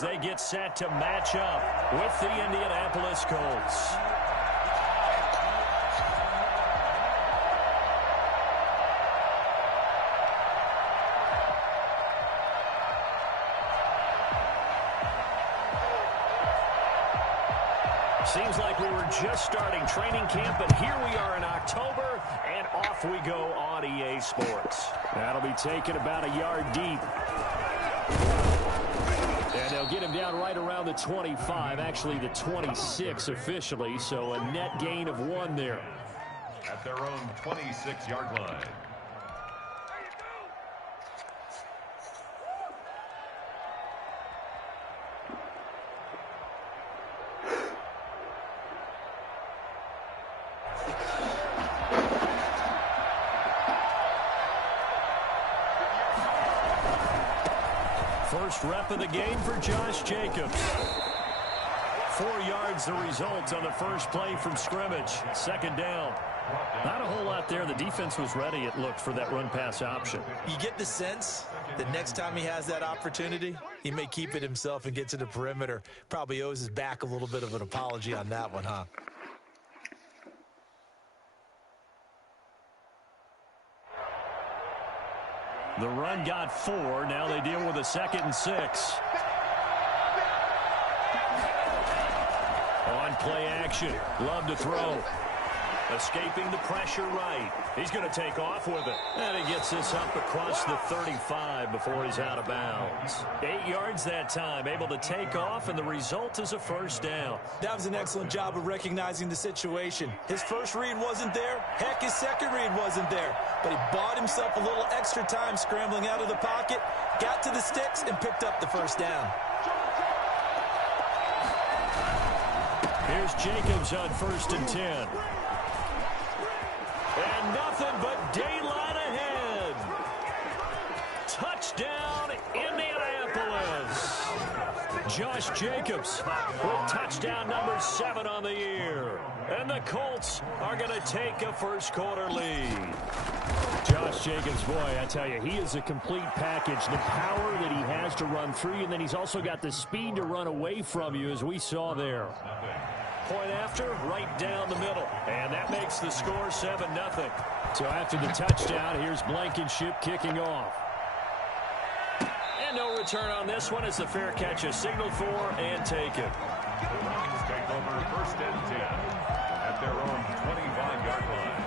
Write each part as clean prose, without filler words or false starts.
They get set to match up with the Indianapolis Colts. Seems like we were just starting training camp, but here we are in October, and off we go on EA Sports. That'll be taken about a yard deep. And they'll get him down right around the 25, actually the 26 officially, so a net gain of 1 there. At their own 26-yard line. First rep of the game for Josh Jacobs. 4 yards the result on the first play from scrimmage. Second down. Not a whole lot there. The defense was ready, it looked, for that run-pass option. You get the sense that next time he has that opportunity, he may keep it himself and get to the perimeter. Probably owes his back a little bit of an apology on that one, huh? The run got 4. Now they deal with a 2nd and 6. On play action. Love to throw. Escaping the pressure right. He's going to take off with it. And he gets this up across the 35 before he's out of bounds. 8 yards that time. Able to take off, and the result is a first down. That was an excellent job of recognizing the situation. His first read wasn't there. Heck, his second read wasn't there. But he bought himself a little extra time scrambling out of the pocket, got to the sticks, and picked up the first down. Here's Jacobs on 1st and 10. And nothing but daylight ahead. Touchdown, Indianapolis. Josh Jacobs with touchdown number 7 on the year. And the Colts are going to take a first-quarter lead. Josh Jacobs, boy, I tell you, he is a complete package. The power that he has to run through you, and then he's also got the speed to run away from you, as we saw there. Point after, right down the middle. And that makes the score 7-0. So after the touchdown, here's Blankenship kicking off. And no return on this one as the fair catch is signaled for and taken. The Lions take over 1st and 10 at their own 25-yard line.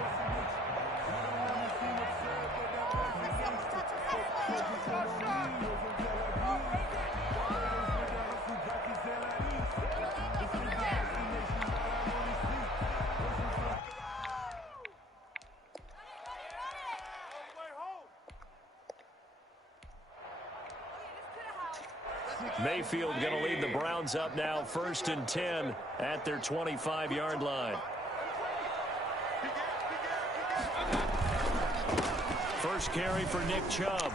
Mayfield going to lead the Browns up now 1st and 10 at their 25-yard line. First carry for Nick Chubb.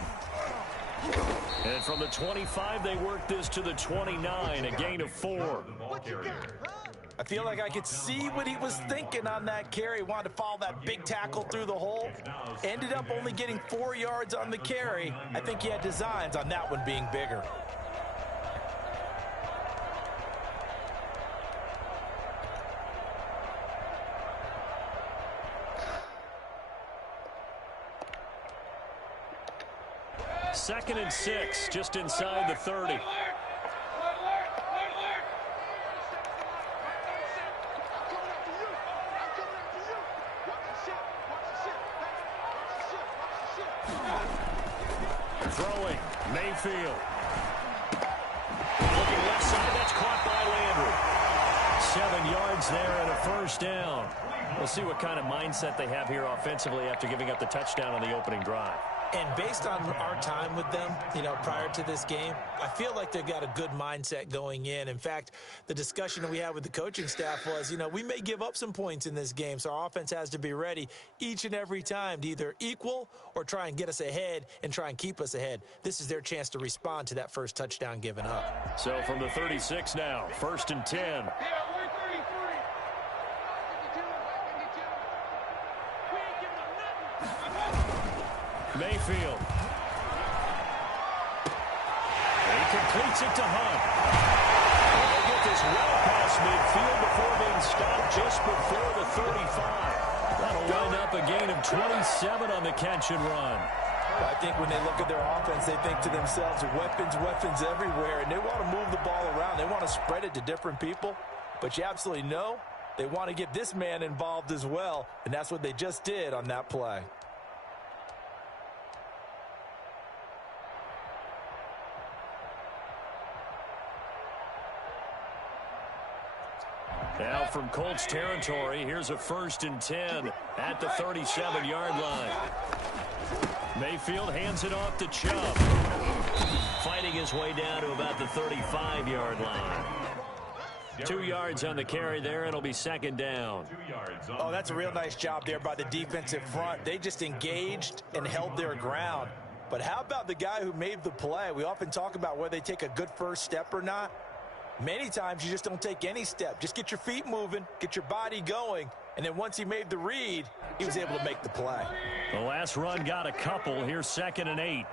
And from the 25, they work this to the 29, a gain of 4. I feel like I could see what he was thinking on that carry. Wanted to follow that big tackle through the hole. Ended up only getting 4 yards on the carry. I think he had designs on that one being bigger. Second and 6, just inside the 30. Throwing, Mayfield. Looking left side, that's caught by Landry. 7 yards there and a first down. We'll see what kind of mindset they have here offensively after giving up the touchdown on the opening drive. And based on our time with them, prior to this game, I feel like they've got a good mindset going in. In fact, the discussion that we had with the coaching staff was, we may give up some points in this game, so our offense has to be ready each and every time to either equal or try and get us ahead and try and keep us ahead. This is their chance to respond to that first touchdown given up. So from the 36 now, 1st and 10. Mayfield. Incomplete. Completes it to Hunt. They get this well past midfield before being stopped just before the 35. That'll wind up a gain of 27 on the catch and run. I think when they look at their offense, they think to themselves, weapons everywhere, and they want to move the ball around. They want to spread it to different people, but you absolutely know they want to get this man involved as well, and that's what they just did on that play. Now from Colts territory, here's a 1st and 10 at the 37-yard line. Mayfield hands it off to Chubb. Fighting his way down to about the 35-yard line. 2 yards on the carry there. It'll be 2nd down. Oh, that's a real nice job there by the defensive front. They just engaged and held their ground. But how about the guy who made the play? We often talk about whether they take a good first step or not. Many times you just don't take any step. Just get your feet moving, get your body going, and then once he made the read, he was able to make the play. The last run got a couple. Here's 2nd and 8.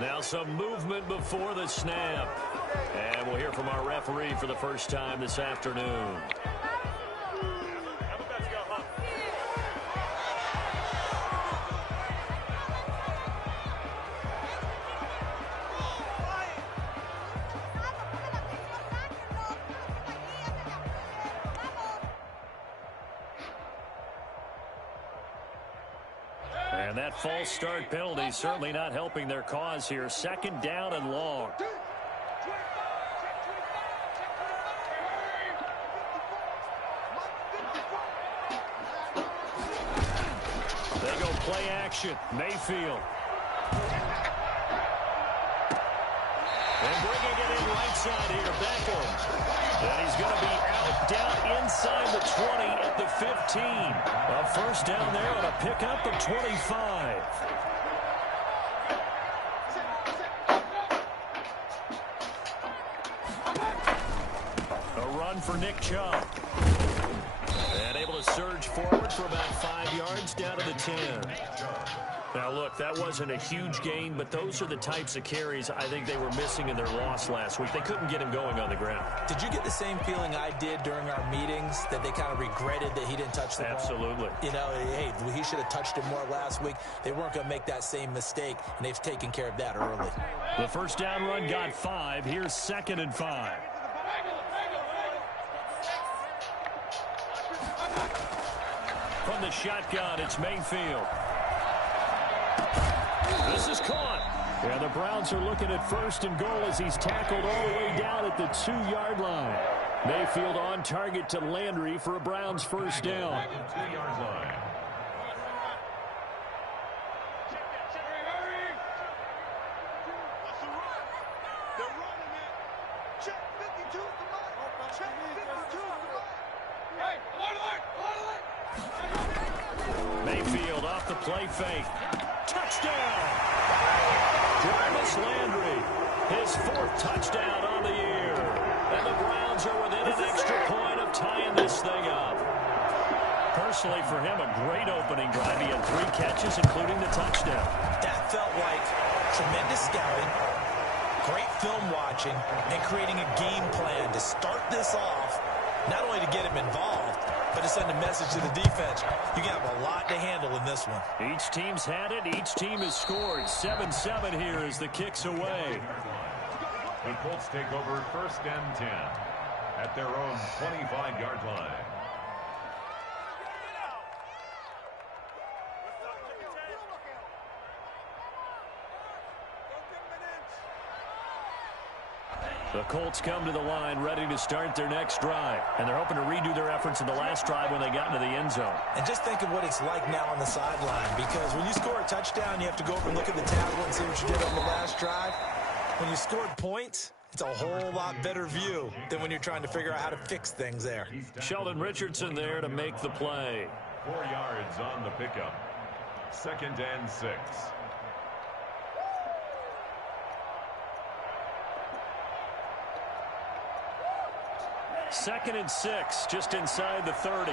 Now some movement before the snap. And we'll hear from our referee for the first time this afternoon. And that false start penalty certainly not helping their cause here. 2nd down and long. They go play action. Mayfield. And bringing it in right side here, Beckham. And he's going to be out down inside the 20 at the 15. A 1st down there on a pickup of 25. A run for Nick Chubb. And able to surge forward for about 5 yards down to the 10. Now, look, that wasn't a huge gain, but those are the types of carries I think they were missing in their loss last week. They couldn't get him going on the ground. Did you get the same feeling I did during our meetings, that they kind of regretted that he didn't touch the ball? Absolutely. You know, hey, he should have touched it more last week. They weren't going to make that same mistake, and they've taken care of that early. The 1st down run got 5. Here's 2nd and 5. From the shotgun, it's Mayfield. This is caught. And the Browns are looking at 1st and goal as he's tackled all the way down at the 2-yard line. Mayfield on target to Landry for a Browns 1st down. 2-yard line. Mayfield off the play fake. Touchdown! Jarvis Landry, his 4th touchdown on the year. And the Browns are within an extra point of tying this thing up. Personally, for him, a great opening drive. He had 3 catches, including the touchdown. That felt like tremendous scouting, great film watching, and creating a game plan to start this off, not only to get him involved, but to send a message to the defense. You have a lot to handle in this one. Each team's had it. Each team has scored. 7-7 here as the kick's away. The Colts take over 1st and 10 at their own 25-yard line. The Colts come to the line ready to start their next drive. And they're hoping to redo their efforts in the last drive when they got into the end zone. And just think of what it's like now on the sideline, because when you score a touchdown, you have to go over and look at the tablet and see what you did on the last drive. When you scored points, it's a whole lot better view than when you're trying to figure out how to fix things there. Sheldon Richardson there to make the play. 4 yards on the pickup. 2nd and 6. Second and 6, just inside the 30.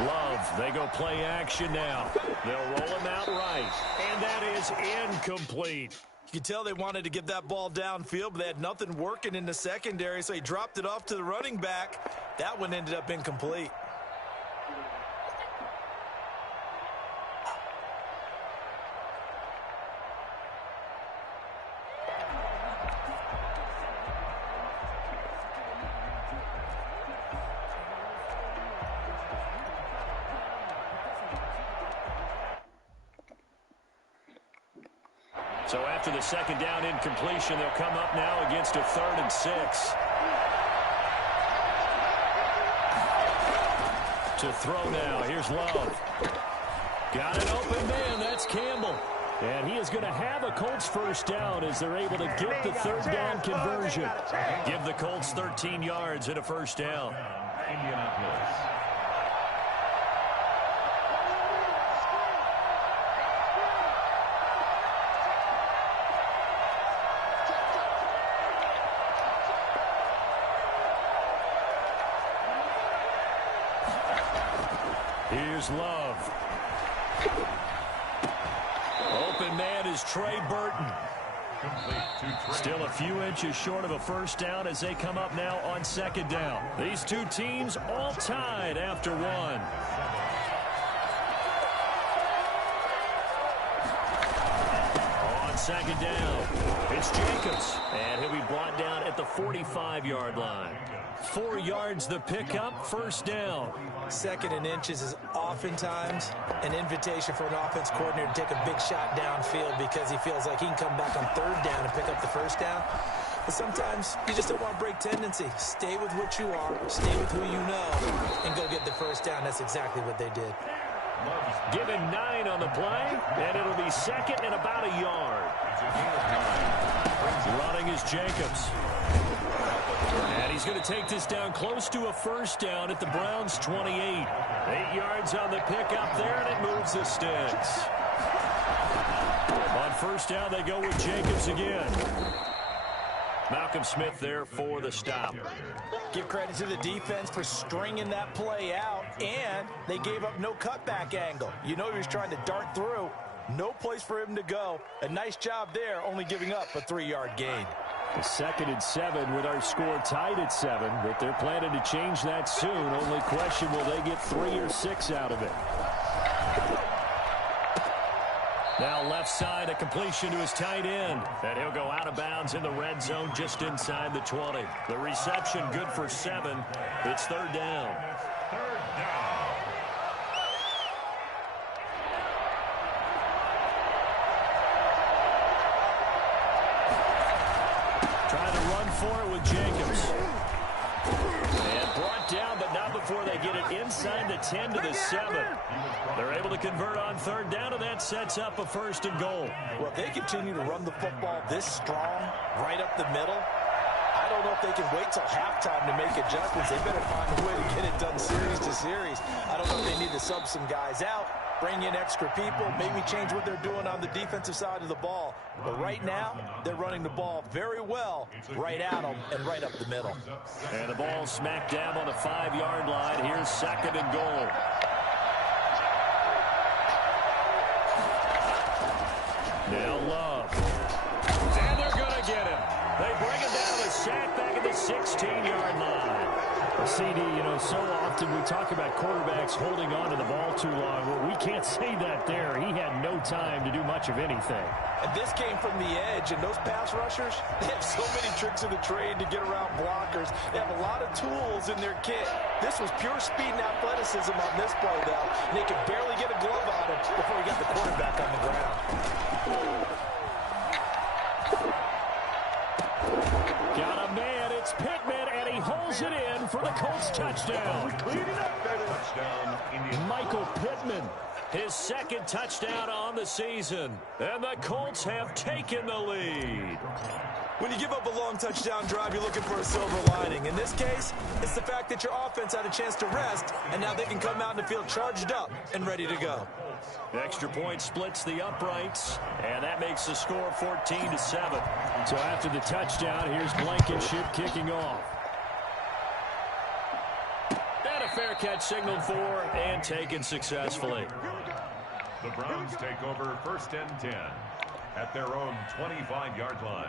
Love, they go play action now. They'll roll him out right, and that is incomplete. You could tell they wanted to get that ball downfield, but they had nothing working in the secondary, so he dropped it off to the running back. That one ended up incomplete. So after the second down incompletion, they'll come up now against a 3rd and 6. To throw now. Here's Love. Got an open man. That's Campbell. And he is going to have a Colts first down as they're able to get the 3rd down conversion. Give the Colts 13 yards and a first down. Indianapolis. Here's Love. Open man is Trey Burton. Still a few inches short of a first down as they come up now on 2nd down. These two teams all tied after one. On 2nd down, it's Jacobs. And he'll be brought down at the 45-yard line. 4 yards the pickup, first down. 2nd and inches is oftentimes an invitation for an offense coordinator to take a big shot downfield because he feels like he can come back on 3rd down and pick up the first down. But sometimes you just don't want to break tendency. Stay with what you are, stay with who you know, and go get the first down. That's exactly what they did. Given 9 on the play, and it'll be 2nd and about a yard. Running is Jacobs. And he's going to take this down close to a first down at the Browns' 28. 8 yards on the pickup there, and it moves the sticks. On first down, they go with Jacobs again. Malcolm Smith there for the stop. Give credit to the defense for stringing that play out, and they gave up no cutback angle. You know he was trying to dart through. No place for him to go. A nice job there, only giving up a 3-yard gain. 2nd and 7 with our score tied at 7, but they're planning to change that soon. Only question, will they get 3 or 6 out of it? Now left side, a completion to his tight end. And he'll go out of bounds in the red zone just inside the 20. The reception good for 7. It's 3rd down. Trying to run for it with Jacobs. And brought down, but not before they get it inside the 10 to the 7. They're able to convert on 3rd down, and that sets up a 1st and goal. Well, if they continue to run the football this strong, right up the middle, I don't know if they can wait till halftime to make adjustments. They better find a way to get it done series to series. I don't know if they need to sub some guys out, bring in extra people, maybe change what they're doing on the defensive side of the ball. But right now, they're running the ball very well right at them and right up the middle. And the ball smack dab on the 5-yard line. Here's 2nd and goal. Now Love. And they're going to get him. They bring him down to the sack back at the 16-yard line. CD, you know, so often we talk about quarterbacks holding on to the ball too long. Well, we can't say that there. He had no time to do much of anything. And this came from the edge, and those pass rushers, they have so many tricks of the trade to get around blockers. They have a lot of tools in their kit. This was pure speed and athleticism on this play, though. And they could barely get a glove on him before he got the quarterback on the ground. Got a man, it's Pittman, and he holds it in for the Colts touchdown. Michael Pittman, his 2nd touchdown on the season. And the Colts have taken the lead. When you give up a long touchdown drive, you're looking for a silver lining. In this case, it's the fact that your offense had a chance to rest, and now they can come out in the field charged up and ready to go. The extra point splits the uprights, and that makes the score 14-7. So after the touchdown, here's Blankenship kicking off. And a fair catch signaled for and taken successfully. The Browns take over 1st and 10 at their own 25-yard line.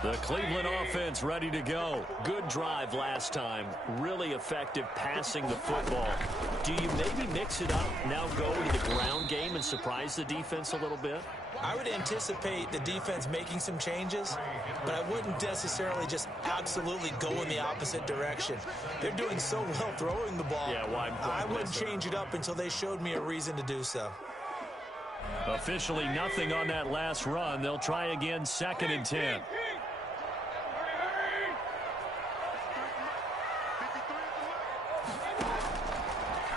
The Cleveland offense ready to go. Good drive last time. Really effective passing the football. Do you maybe mix it up, now go to the ground game and surprise the defense a little bit? I would anticipate the defense making some changes, but I wouldn't necessarily just absolutely go in the opposite direction. They're doing so well throwing the ball. Yeah, why I wouldn't change it up until they showed me a reason to do so. Officially nothing on that last run. They'll try again, 2nd and 10.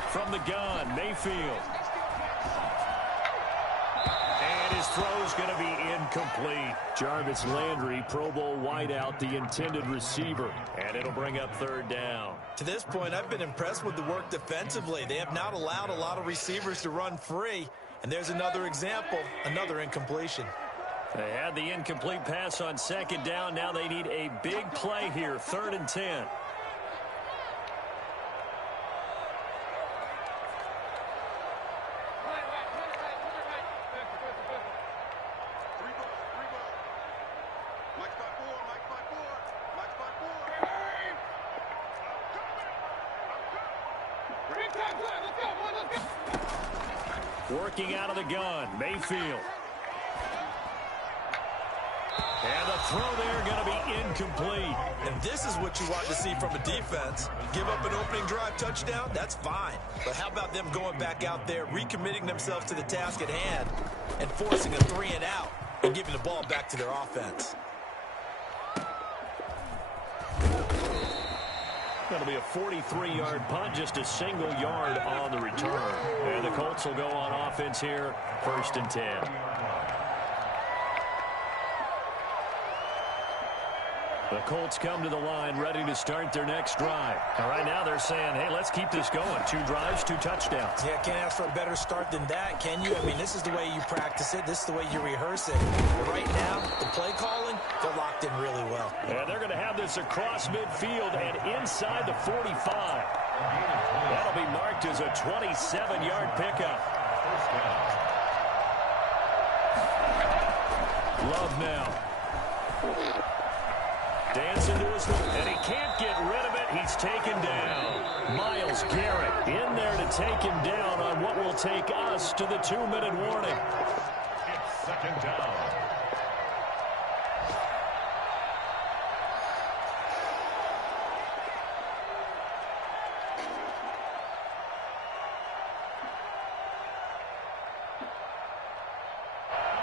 From the gun, Mayfield. And his throw's going to be incomplete. Jarvis Landry, Pro Bowl wideout, the intended receiver. And it'll bring up 3rd down. To this point, I've been impressed with the work defensively. They have not allowed a lot of receivers to run free. And there's another example, another incompletion. They had the incomplete pass on 2nd down. Now they need a big play here, 3rd and 10. Working out of the gun, Mayfield. And the throw there going to be incomplete. And this is what you want to see from a defense. Give up an opening drive touchdown, that's fine. But how about them going back out there, recommitting themselves to the task at hand, and forcing a 3-and-out and giving the ball back to their offense? That'll be a 43-yard punt, just a single yard on the return. And the Colts will go on offense here, 1st and 10. The Colts come to the line ready to start their next drive. And right now they're saying, hey, let's keep this going. 2 drives, 2 touchdowns. Yeah, can't ask for a better start than that, can you? I mean, this is the way you practice it. This is the way you rehearse it. But right now, the play calling, they're locked in really well. And they're going to have this across midfield and inside the 45. That'll be marked as a 27-yard pickup. Love now. Dancing to his left, and he can't get rid of it. He's taken down. Myles Garrett in there to take him down on what will take us to the 2-minute warning. It's 2nd down.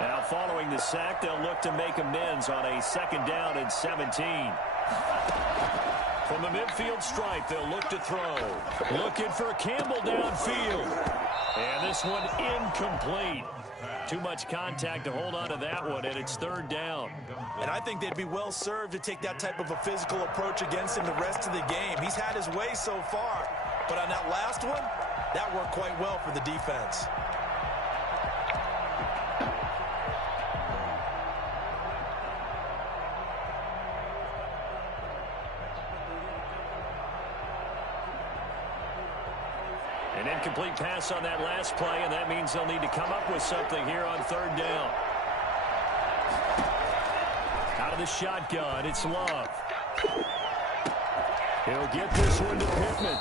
Now following the sack, they'll look to make amends on a 2nd down and 17. From the midfield stripe, they'll look to throw. Looking for Campbell downfield. And this one incomplete. Too much contact to hold on to that one, and it's 3rd down. And I think they'd be well served to take that type of a physical approach against him the rest of the game. He's had his way so far, but on that last one, that worked quite well for the defense. An incomplete pass on that last play, and that means they'll need to come up with something here on 3rd down. Out of the shotgun, it's Love. He'll get this one to Pittman.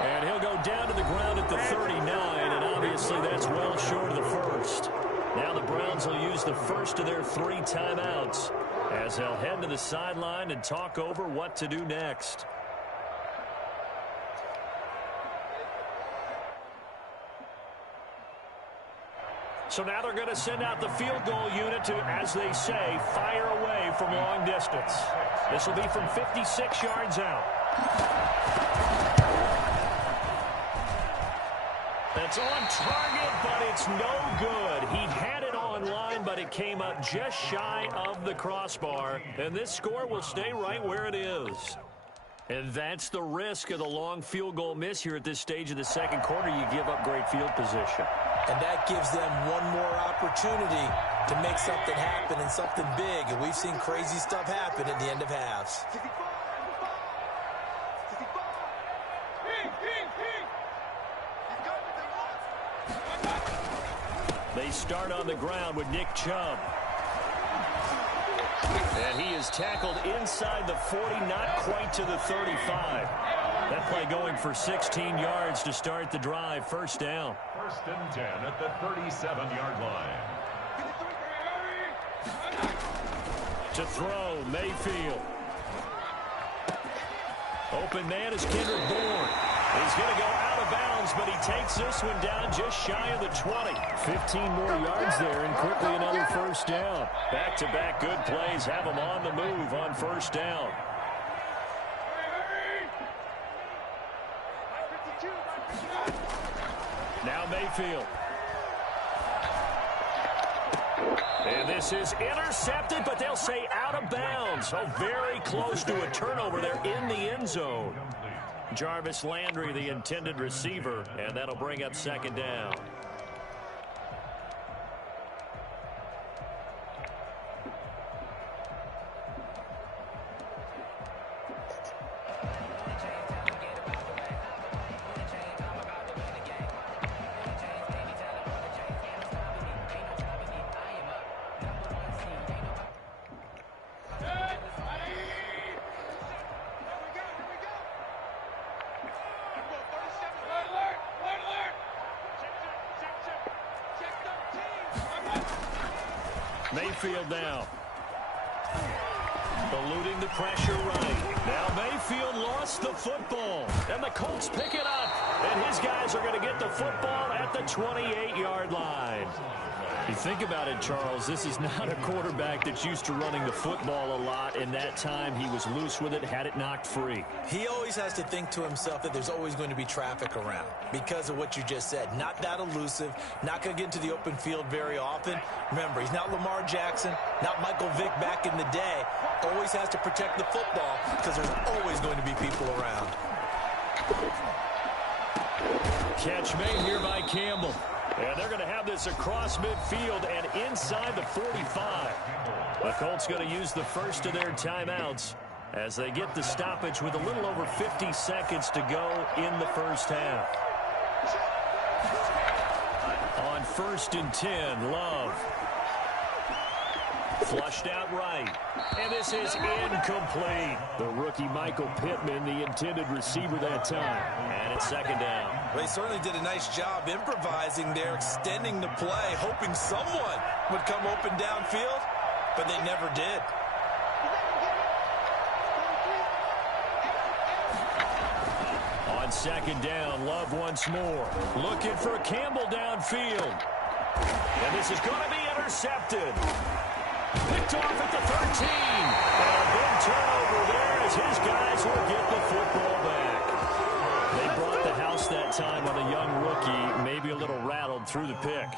And he'll go down to the ground at the 39, and obviously that's well short of the first. Now the Browns will use the first of their 3 timeouts as they'll head to the sideline and talk over what to do next. So now they're going to send out the field goal unit to, as they say, fire away from long distance. This will be from 56 yards out. That's on target, but it's no good. He had it on line, but it came up just shy of the crossbar. And this score will stay right where it is. And that's the risk of the long field goal miss here at this stage of the second quarter. You give up great field position. And that gives them one more opportunity to make something happen and something big. And we've seen crazy stuff happen at the end of halves. They start on the ground with Nick Chubb. And he is tackled inside the 40, not quite to the 35. That play going for 16 yards to start the drive. First down. First and 10 at the 37-yard line. To throw, Mayfield. Open man is Kendrick Bourne. He's going to go out of bounds, but he takes this one down just shy of the 20. 15 more yards there, and quickly another first down. Back-to-back good plays have him on the move on first down. Now Mayfield. And this is intercepted, but they'll say out of bounds. Oh, very close to a turnover there in the end zone. Jarvis Landry, the intended receiver, and that'll bring up second down. Mayfield now. Eluding the pressure right. Now Mayfield lost the football. And the Colts pick it up. And his guys are going to get the football at the 28-yard line. You think about it, Charles, this is not a quarterback that's used to running the football a lot, and that time he was loose with it, had it knocked free. He always has to think to himself that there's always going to be traffic around because of what you just said. Not that elusive, not going to get into the open field very often. Remember, he's not Lamar Jackson, not Michael Vick back in the day. Always has to protect the football because there's always going to be people around. Catch made here by Campbell. And they're going to have this across midfield and inside the 45. The Colts going to use the first of their timeouts as they get the stoppage with a little over 50 seconds to go in the first half. On 1st and 10, Love. Flushed out right. And this is incomplete. The rookie Michael Pittman, the intended receiver that time. And it's second down. They certainly did a nice job improvising there, extending the play, hoping someone would come open downfield, but they never did. On second down, Love once more. Looking for Campbell downfield. And this is going to be intercepted. Picked off at the 13. And a big turnover there as his guys will get the football back. They brought the house that time on a young rookie, maybe a little rattled through the pick.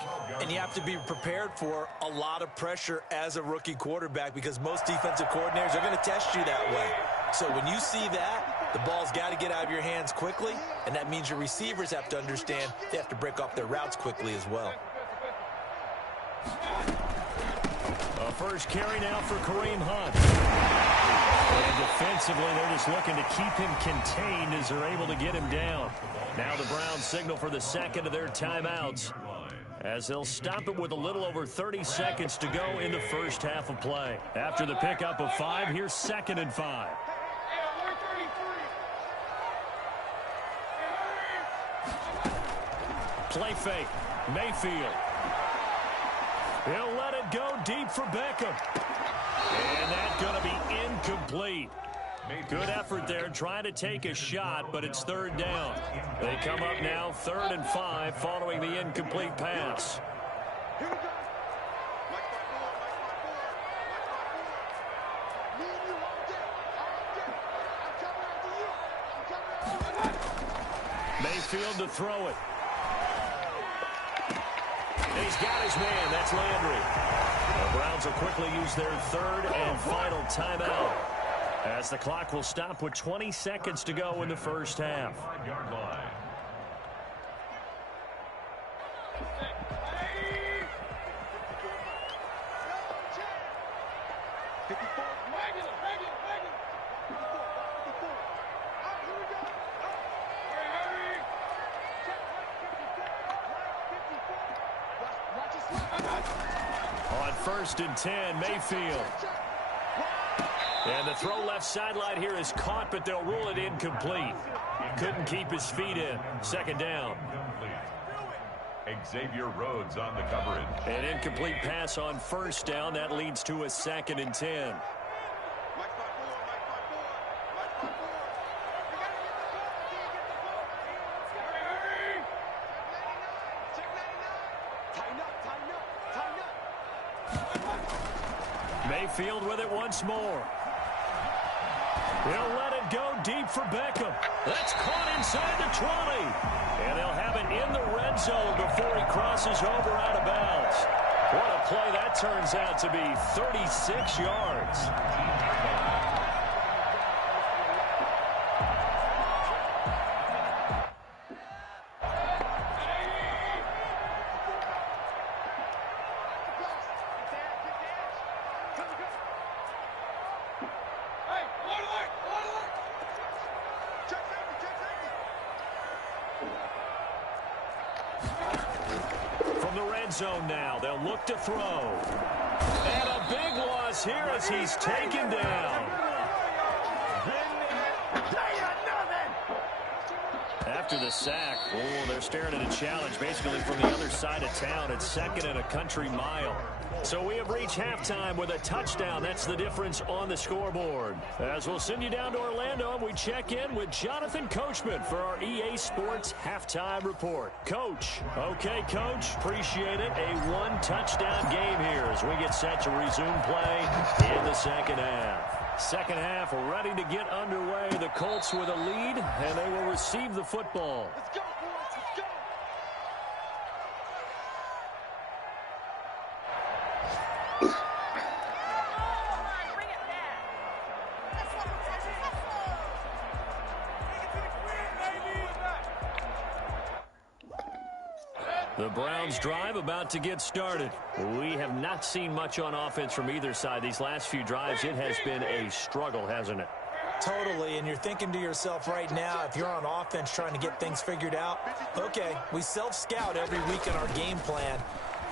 And you have to be prepared for a lot of pressure as a rookie quarterback because most defensive coordinators are going to test you that way. So when you see that, the ball's got to get out of your hands quickly, and that means your receivers have to understand they have to break off their routes quickly as well. A first carry now for Kareem Hunt. And defensively, they're just looking to keep him contained as they're able to get him down. Now the Browns signal for the second of their timeouts as they'll stop it with a little over 30 seconds to go in the first half of play. After the pickup of 5, here's 2nd and 5. Play fake. Mayfield. He'll let it go deep for Beckham. And that's going to be incomplete. Good effort there trying to take a shot, but it's 3rd down. They come up now 3rd and 5 following the incomplete pass. Mayfield to throw it. And he's got his man. That's Landry. The Browns will quickly use their 3rd and final timeout as the clock will stop with 20 seconds to go in the first half. On 1st and 10, Mayfield. And the throw left sideline here is caught, but they'll rule it incomplete. Couldn't keep his feet in. 2nd down. Xavier Rhodes on the coverage. An incomplete pass on 1st down. That leads to a 2nd and 10. Mayfield with it once more. He'll let it go deep for Beckham. That's caught inside the 20. And they'll have it in the red zone before he crosses over out of bounds. What a play that turns out to be. 36 yards. Zone now. They'll look to throw. And a big loss here as he's taken down. After the sack, they're staring at a challenge basically from the other side of town. It's 2nd and a country mile. So we have reached halftime with a touchdown. That's the difference on the scoreboard. As we'll send you down to Orlando, and we check in with Jonathan Coachman for our EA Sports Halftime Report. Coach. Okay, Coach. Appreciate it. A one-touchdown game here as we get set to resume play in the 2nd half. 2nd half ready to get underway. The Colts with a lead, and they will receive the football. Let's go, boys. Let's go. The Browns drive about to get started. We have not seen much on offense from either side. These last few drives, it has been a struggle, hasn't it? Totally, and you're thinking to yourself right now, if you're on offense trying to get things figured out, okay, we self-scout every week in our game plan.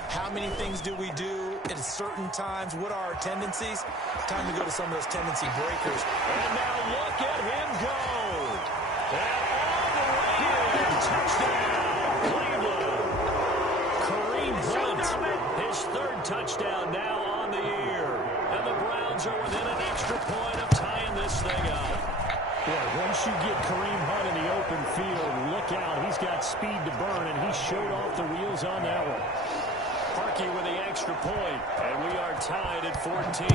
How many things do we do at certain times? What are our tendencies? Time to go to some of those tendency breakers. And now look at him go. And all the way in. Touchdown, Cleveland. Kareem Hunt, his 3rd touchdown now on the year. And the Browns are within an extra point of tying this thing up. Yeah, once you get Kareem Hunt in the open field, look out. He's got speed to burn, and he showed off the wheels on that one. Parkey with the extra point, and we are tied at 14.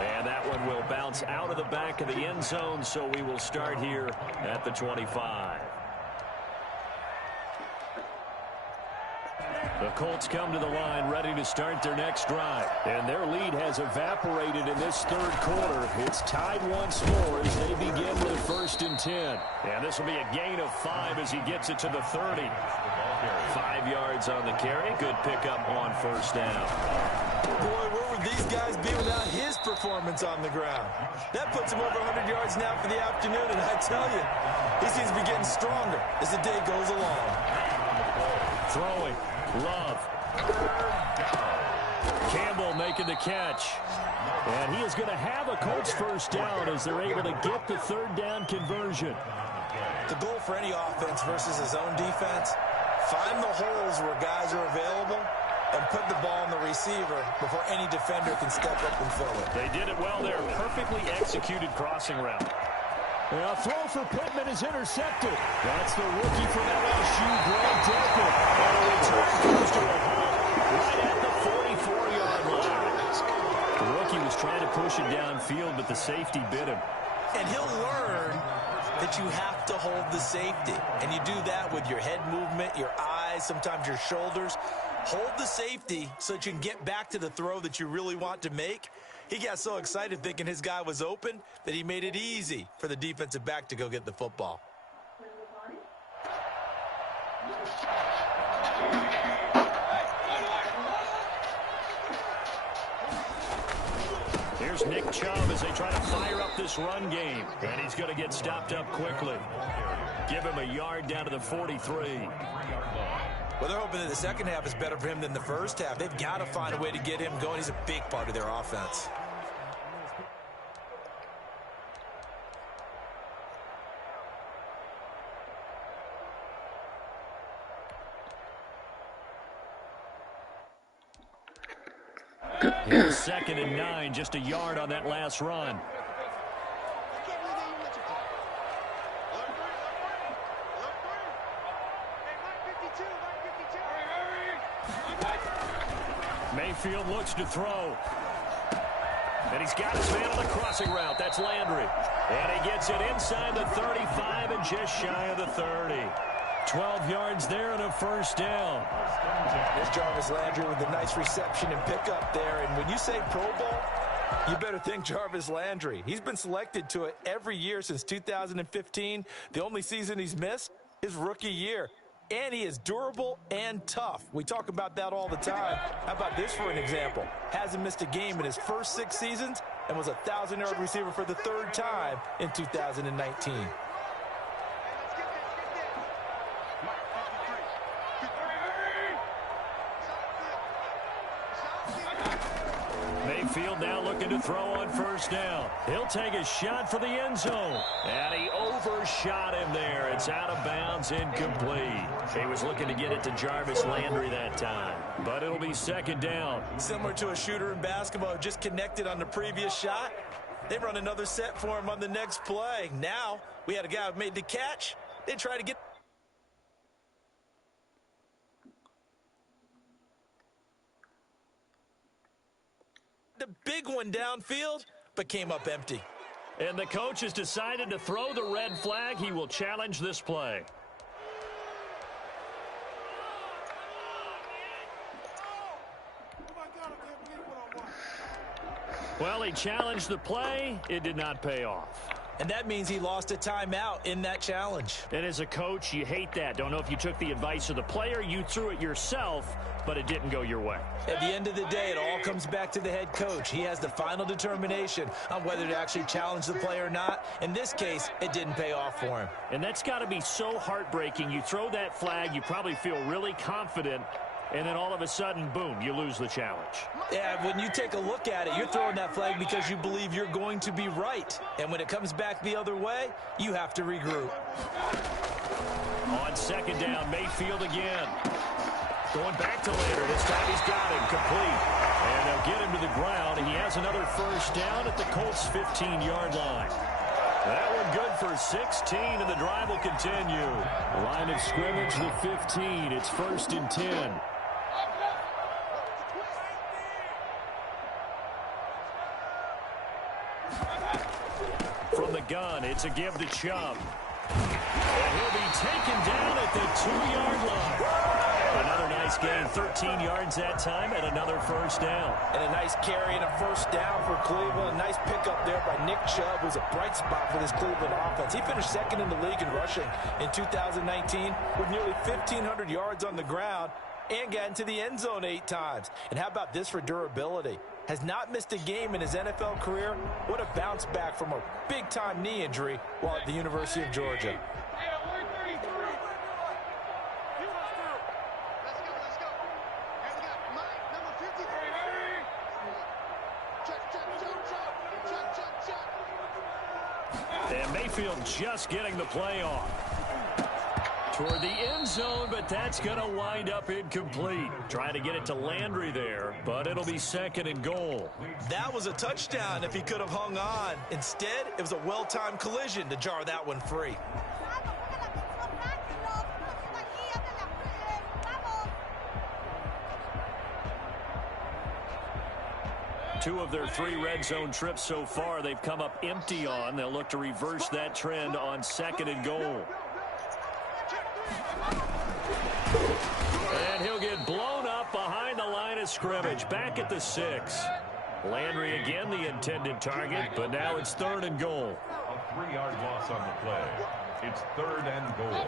And that one will bounce out of the back of the end zone, so we will start here at the 25. The Colts come to the line ready to start their next drive. And their lead has evaporated in this 3rd quarter. It's tied once more as they begin with 1st and 10. And this will be a gain of 5 as he gets it to the 30. 5 yards on the carry. Good pickup on 1st down. Boy, where would these guys be without his performance on the ground? That puts him over 100 yards now for the afternoon, and I tell you, he seems to be getting stronger as the day goes along. Throwing. Love. Campbell making the catch. And he is going to have a Colts 1st down as they're able to get the 3rd down conversion. The goal for any offense versus his own defense, find the holes where guys are available and put the ball in the receiver before any defender can step up and fill it. They did it well there. Perfectly executed crossing route. A throw for Pittman is intercepted. That's the rookie from LSU, Greg Delpit. And a return comes to a halt right at the 44-yard line. The rookie was trying to push it downfield, but the safety bit him. And he'll learn that you have to hold the safety. And you do that with your head movement, your eyes, sometimes your shoulders. Hold the safety so that you can get back to the throw that you really want to make. He got so excited thinking his guy was open that he made it easy for the defensive back to go get the football. Here's Nick Chubb as they try to fire up this run game. And he's going to get stopped up quickly. Give him a yard down to the 43. Well, they're hoping that the second half is better for him than the first half. They've got to find a way to get him going. He's a big part of their offense. Here's 2nd and 9, just a yard on that last run. Mayfield looks to throw. And he's got his man on the crossing route. That's Landry. And he gets it inside the 35 and just shy of the 30. 12 yards there and a first down. There's Jarvis Landry with a nice reception and pickup there. And when you say Pro Bowl, you better think Jarvis Landry. He's been selected to it every year since 2015. The only season he's missed is rookie year. And he is durable and tough. We talk about that all the time. How about this for an example? Hasn't missed a game in his first 6 seasons and was a 1,000-yard receiver for the 3rd time in 2019. Mayfield now looking to throw on first down. He'll take a shot for the end zone. And he overshot him there. It's out of bounds, incomplete. He was looking to get it to Jarvis Landry that time. But it'll be 2nd down. Similar to a shooter in basketball who just connected on the previous shot. They run another set for him on the next play. Now, we had a guy who made the catch. They try to get the big one downfield, but came up empty. And the coach has decided to throw the red flag. He will challenge this play. Well, he challenged the play. It did not pay off. And that means he lost a timeout in that challenge. And as a coach, you hate that. Don't know if you took the advice of the player. You threw it yourself, but it didn't go your way. At the end of the day, it all comes back to the head coach. He has the final determination on whether to actually challenge the play or not. In this case, it didn't pay off for him. And that's got to be so heartbreaking. You throw that flag, you probably feel really confident, and then all of a sudden, boom, you lose the challenge. Yeah, when you take a look at it, you're throwing that flag because you believe you're going to be right. And when it comes back the other way, you have to regroup. On 2nd down, Mayfield again. Going back to Lander. This time he's got him complete. And they'll get him to the ground. And he has another first down at the Colts' 15-yard line. That one good for 16, and the drive will continue. Line of scrimmage, the 15. It's 1st and 10. From the gun, it's a give to Chubb. And he'll be taken down at the 2-yard line. Another nice gain, 13 yards that time, and another first down. And a nice carry and a first down for Cleveland. A nice pickup there by Nick Chubb, who's a bright spot for this Cleveland offense. He finished 2nd in the league in rushing in 2019 with nearly 1,500 yards on the ground and got into the end zone 8 times. And how about this for durability? Has not missed a game in his NFL career. What a bounce back from a big-time knee injury while at the University of Georgia. And Mayfield just getting the play off. Toward the end zone, but that's going to wind up incomplete. Trying to get it to Landry there, but it'll be 2nd and goal. That was a touchdown if he could have hung on. Instead, it was a well-timed collision to jar that one free. Two of their 3 red zone trips so far, they've come up empty on. They'll look to reverse that trend on 2nd and goal. And he'll get blown up behind the line of scrimmage, back at the 6. Landry again the intended target, but now it's 3rd and goal. A 3-yard loss on the play. It's 3rd and goal.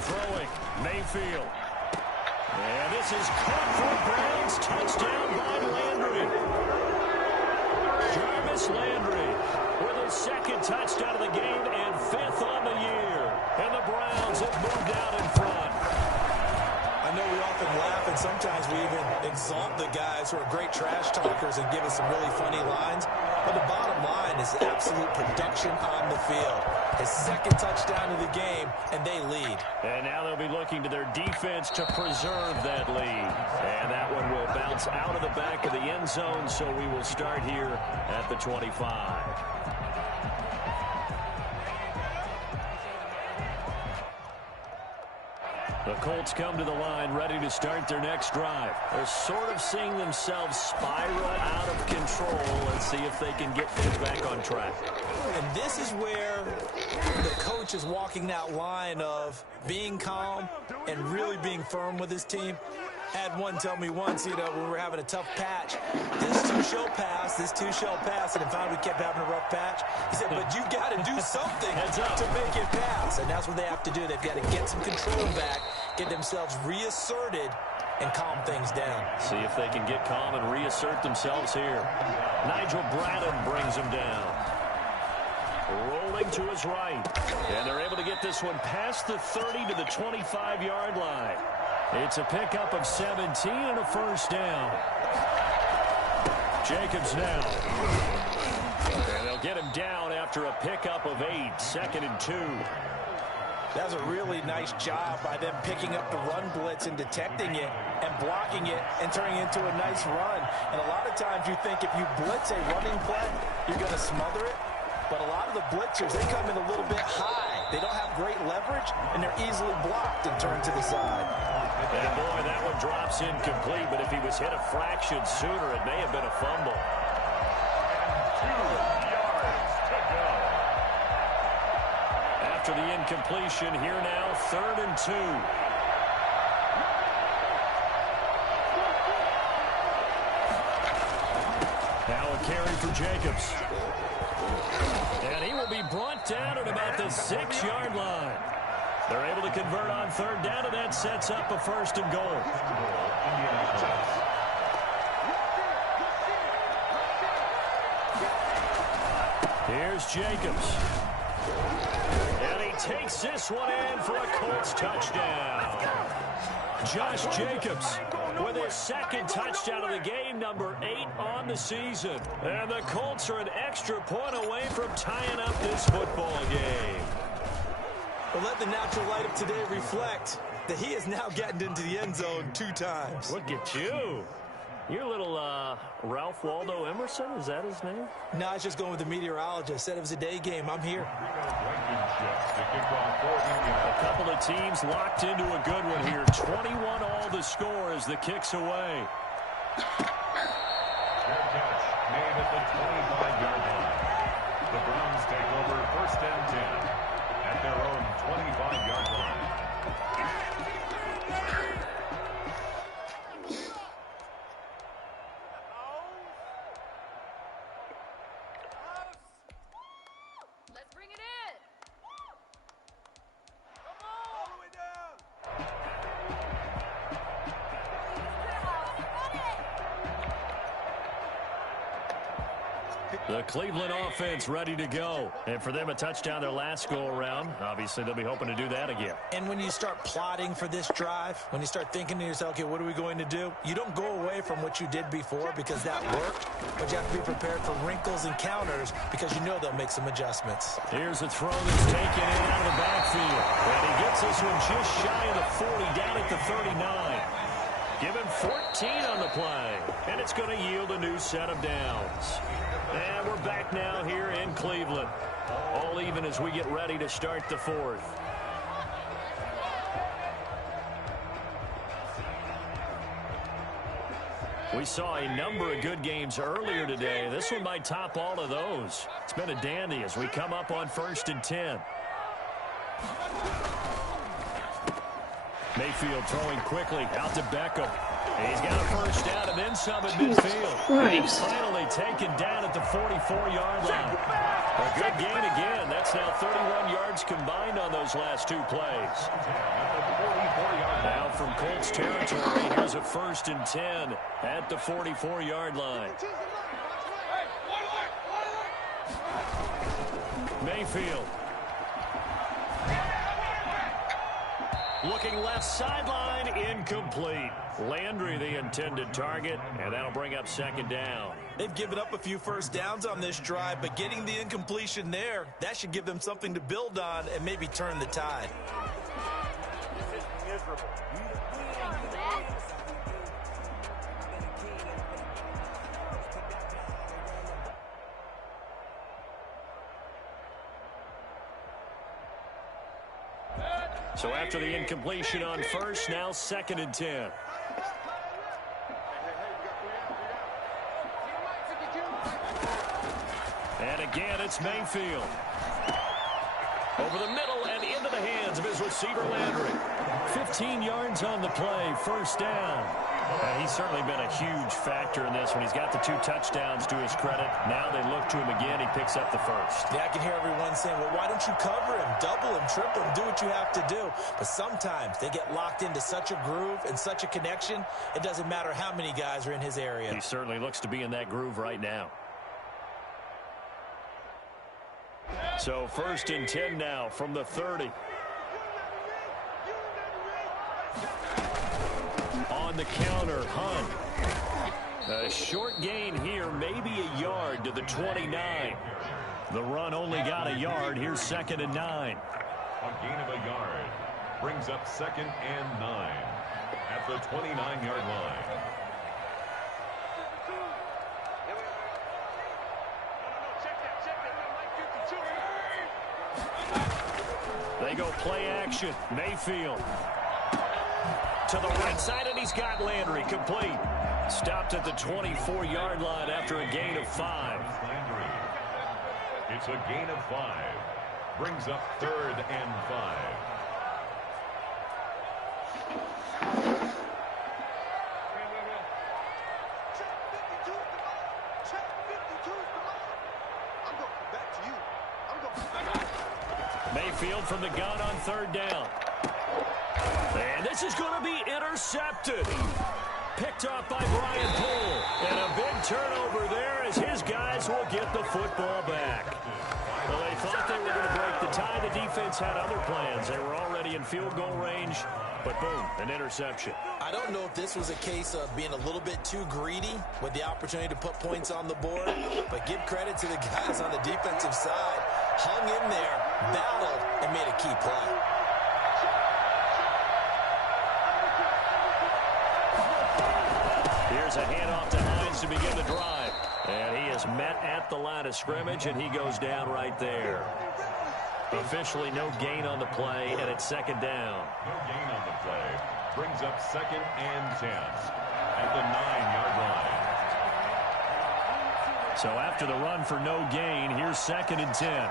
Throwing, Mayfield. And this is caught for a Browns touchdown by Landry. Jarvis Landry with his second touchdown of the game and 5th on the year. And the Browns have moved out in front. I know we often laugh, and sometimes we even exalt the guys who are great trash talkers and give us some really funny lines. But the bottom line is absolute production on the field. His second touchdown of the game, and they lead. And now they'll be looking to their defense to preserve that lead. And that one will bounce out of the back of the end zone, so we will start here at the 25. The Colts come to the line ready to start their next drive. They're sort of seeing themselves spiral out of control. Let's see if they can get things back on track. And this is where the coach is walking that line of being calm and really being firm with his team. Had one tell me once, when we were having a tough patch, this too shall pass, and in fact we kept having a rough patch. He said, but you got to do something to make it pass, and that's what they have to do. They've got to get some control back, get themselves reasserted, and calm things down. See if they can get calm and reassert themselves here. Nigel Bradham brings them down. Rolling to his right, and they're able to get this one past the 30 to the 25-yard line. It's a pickup of 17 and a first down. Jacobs now. And they'll get him down after a pickup of 8, 2nd and 2. That was a really nice job by them picking up the run blitz and detecting it and blocking it and turning it into a nice run. And a lot of times you think if you blitz a running play, you're going to smother it. But a lot of the blitzers, they come in a little bit high. They don't have great leverage, and they're easily blocked and turned to the side. And boy, that one drops incomplete, but if he was hit a fraction sooner, it may have been a fumble. 2 yards to go. After the incompletion, here now, 3rd and 2. Now a carry for Jacobs. And he will be brought down at about the 6-yard line. They're able to convert on 3rd down, and that sets up a 1st and goal. Here's Jacobs. And he takes this one in for a Colts touchdown. Josh Jacobs with his 2nd touchdown of the game, number 8 on the season. And the Colts are an extra point away from tying up this football game. But let the natural light of today reflect that he has now gotten into the end zone 2 times. Look at you. You're a little Ralph Waldo Emerson, is that his name? No, I was just going with the meteorologist. Said it was a day game. I'm here. A couple of teams locked into a good one here. 21 all the score as the kick's away. Fair catch made at the 25-yard line. The Browns take over 1st and 10 at their own 25-yard line. Let's bring it in. Come on. All the way down. The Cleveland offense ready to go. And for them, a touchdown their last go-around. Obviously, they'll be hoping to do that again. And when you start plotting for this drive, when you start thinking to yourself, okay, what are we going to do? You don't go away from what you did before because that worked, but you have to be prepared for wrinkles and counters because you know they'll make some adjustments. Here's a throw that's taken in out of the backfield. And he gets this one just shy of the 40, down at the 39. Give him 14 on the play, and it's going to yield a new set of downs. And we're back now here in Cleveland. All even as we get ready to start the 4th. We saw a number of good games earlier today. This one might top all of those. It's been a dandy as we come up on 1st and 10. Mayfield throwing quickly out to Beckham. He's got a first down and then some at midfield. He's finally taken down at the 44-yard line. A good gain again. That's now 31 yards combined on those last two plays. Now from Colts territory, here's a 1st and 10 at the 44-yard line. Mayfield. Looking left sideline, incomplete. Landry the intended target, and that'll bring up 2nd down. They've given up a few first downs on this drive, but getting the incompletion there, that should give them something to build on and maybe turn the tide. So after the incompletion on first, now 2nd and 10. And again, it's Mayfield. Over the middle and into the hands of his receiver, Landry. 15 yards on the play, 1st down. He's certainly been a huge factor in this when he's got the 2 touchdowns to his credit. Now they look to him again. He picks up the 1st. Yeah, I can hear everyone saying, well, why don't you cover him, double him, triple him, do what you have to do. But sometimes they get locked into such a groove and such a connection, it doesn't matter how many guys are in his area. He certainly looks to be in that groove right now. So 1st and 10 now from the 30. On the counter, Hunt. A short gain here, maybe a yard to the 29. The run only got a yard. Here's 2nd and 9. A gain of a yard brings up 2nd and 9 at the 29-yard line. They go play action. Mayfield to the right side, and he's got Landry complete. Stopped at the 24-yard line after a gain of 5. Landry. It's a gain of 5. Brings up 3rd and 5. Mayfield from the gun on 3rd down. And this is going to be intercepted. Picked off by Brian Poole. And a big turnover there as his guys will get the football back. Well, they thought they were going to break the tie. The defense had other plans. They were already in field goal range. But boom, an interception. I don't know if this was a case of being a little bit too greedy with the opportunity to put points on the board. But give credit to the guys on the defensive side. Hung in there, battled, and made a key play. Here's a handoff to Hines to begin the drive. And he is met at the line of scrimmage, and he goes down right there. Officially no gain on the play, and it's 2nd down. No gain on the play. Brings up 2nd and 10 at the 9-yard line. So after the run for no gain, here's 2nd and 10.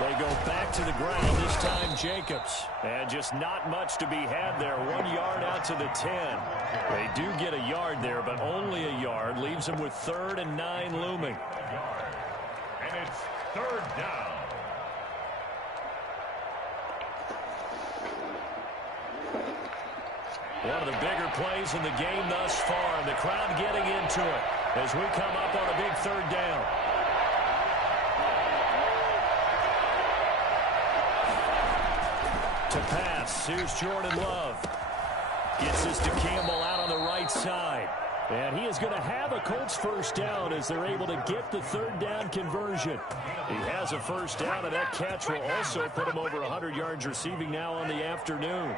They go back to the ground, this time Jacobs. And just not much to be had there. 1 yard out to the 10. They do get a yard there, but only a yard. Leaves them with 3rd and 9 looming. And it's 3rd down. One of the bigger plays in the game thus far. And the crowd getting into it as we come up on a big 3rd down. To pass, here's Jordan Love. Gets this to Campbell out on the right side. And he is going to have a Colts 1st down as they're able to get the 3rd down conversion. He has a 1st down, and that catch will also put him over 100 yards receiving now on the afternoon.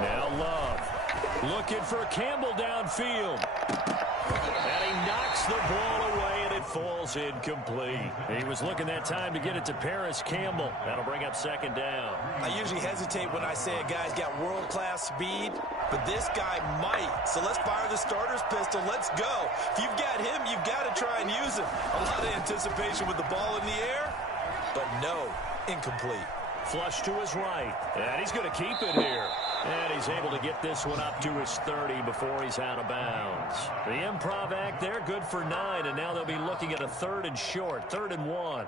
Now Love. Looking for Campbell downfield. And he knocks the ball away, and it falls incomplete. He was looking that time to get it to Paris Campbell. That'll bring up second down. I usually hesitate when I say a guy's got world-class speed, but this guy might. So let's fire the starter's pistol. Let's go. If you've got him, you've got to try and use him. A lot of anticipation with the ball in the air, but no, incomplete. Flush to his right, and he's going to keep it here. And he's able to get this one up to his 30 before he's out of bounds. The improv act there, good for 9, and now they'll be looking at a 3rd and short, 3rd and 1.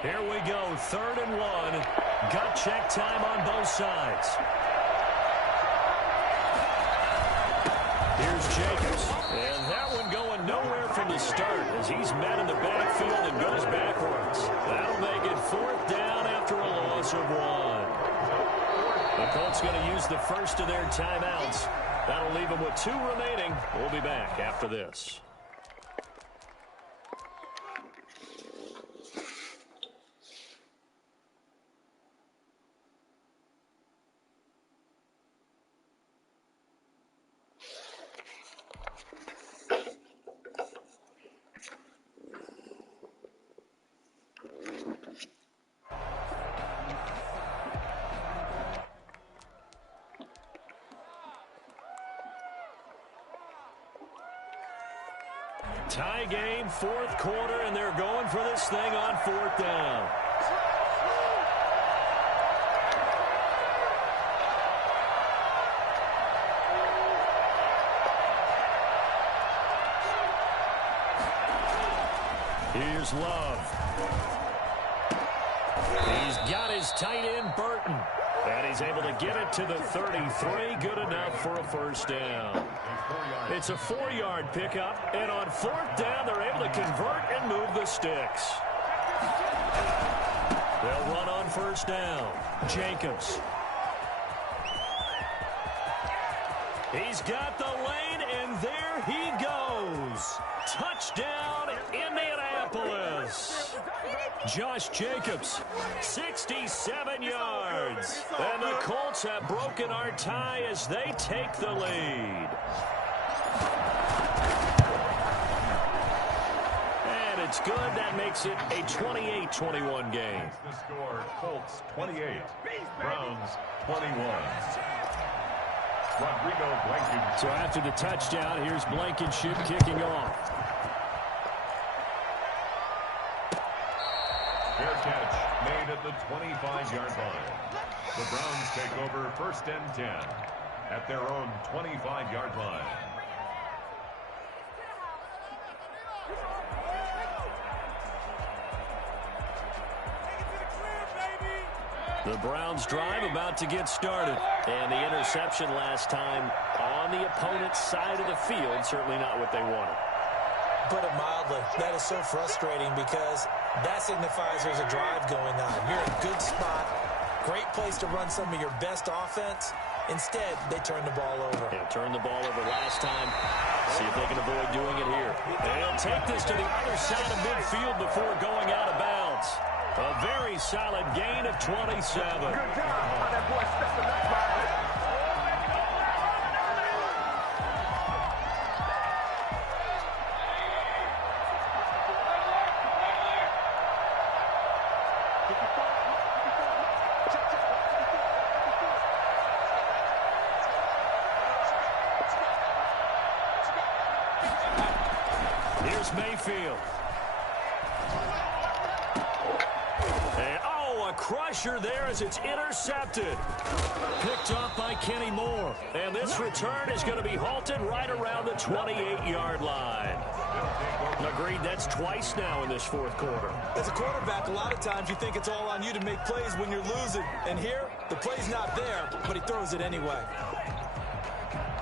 Here we go, 3rd and 1. Gut check time on both sides. Here's Jacobs, and that one going nowhere from the start as he's met in the backfield and goes backwards. That'll make it 4th down after a loss of 1. The Colts going to use the first of their timeouts. That'll leave them with 2 remaining. We'll be back after this. Tie game, 4th quarter, and they're going for this thing on 4th down. Here's Love. He's got his tight end, Burton. And he's able to get it to the 33. Good enough for a 1st down. It's a 4-yard pickup, and on 4th down, they're able to convert and move the sticks. They'll run on 1st down. Jacobs. He's got the lane, and there he goes. Touchdown, Indianapolis. Josh Jacobs, 67 yards. And the Colts have broken our tie as they take the lead. And it's good. That makes it a 28-21 game. The score, Colts 28, Browns 21. Rodrigo Blankenship. So after the touchdown, here's Blankenship kicking off. Fair catch made at the 25-yard line. The Browns take over 1st and 10 at their own 25-yard line. The Browns drive about to get started. And the interception last time on the opponent's side of the field, certainly not what they wanted. Put it mildly, that is so frustrating because that signifies there's a drive going on. You're in a good spot, great place to run some of your best offense. Instead, they turn the ball over. Yeah, turned the ball over last time. See if they can avoid doing it here. And they'll take this to the other side of midfield before going out of bounds. A very solid gain of 27. Good job. That boy stepping up. Here's Mayfield. And, a crusher there as it's intercepted. Picked off by Kenny Moore. And this return is going to be halted right around the 28-yard line. Agreed, that's twice now in this 4th quarter. As a quarterback, a lot of times you think it's all on you to make plays when you're losing. And here, the play's not there, but he throws it anyway.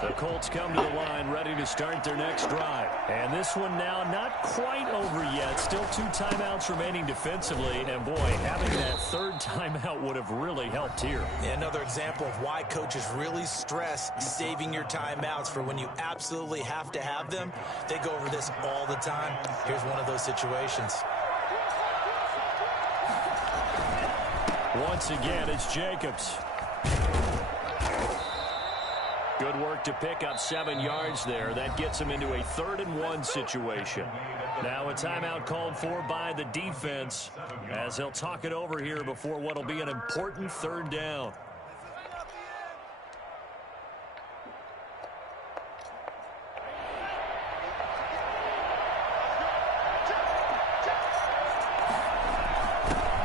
The Colts come to the line ready to start their next drive. And this one now not quite over yet. Still 2 timeouts remaining defensively. And, boy, having that third timeout would have really helped here. Yeah, another example of why coaches really stress saving your timeouts for when you absolutely have to have them. They go over this all the time. Here's one of those situations. Once again, it's Jacobs. Good work to pick up 7 yards there. That gets him into a 3rd-and-1 situation. Now a timeout called for by the defense as he'll talk it over here before what will be an important 3rd down.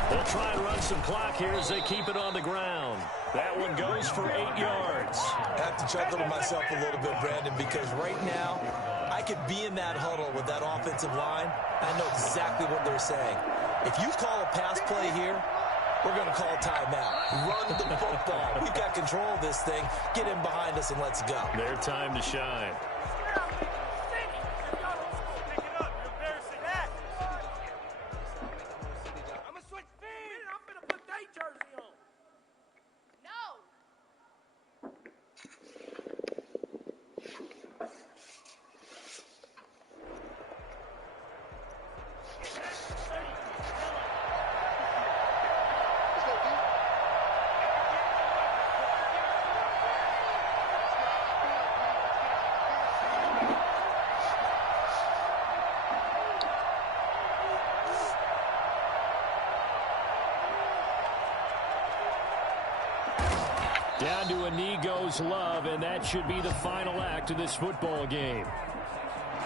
They'll try and run some clock here as they keep it on the ground. That one goes for 8 yards. I have to chuckle to myself a little bit, Brandon, because right now I could be in that huddle with that offensive line. I know exactly what they're saying. If you call a pass play here, we're going to call a timeout. Run the football. We've got control of this thing. Get in behind us and let's go. Their time to shine. Down to a knee goes Love, and that should be the final act of this football game.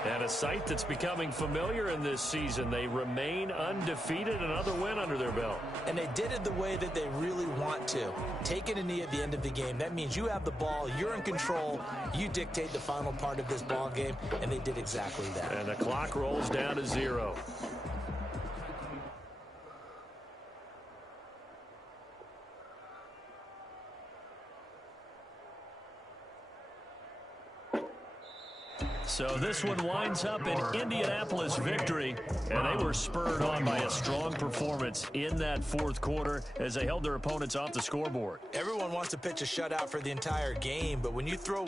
And a sight that's becoming familiar in this season. They remain undefeated, another win under their belt. And they did it the way that they really want to. Taking a knee at the end of the game, that means you have the ball, you're in control, you dictate the final part of this ball game, and they did exactly that. And the clock rolls down to 0. So this one winds up an Indianapolis victory, and they were spurred on by a strong performance in that 4th quarter as they held their opponents off the scoreboard. Everyone wants to pitch a shutout for the entire game, but when you throw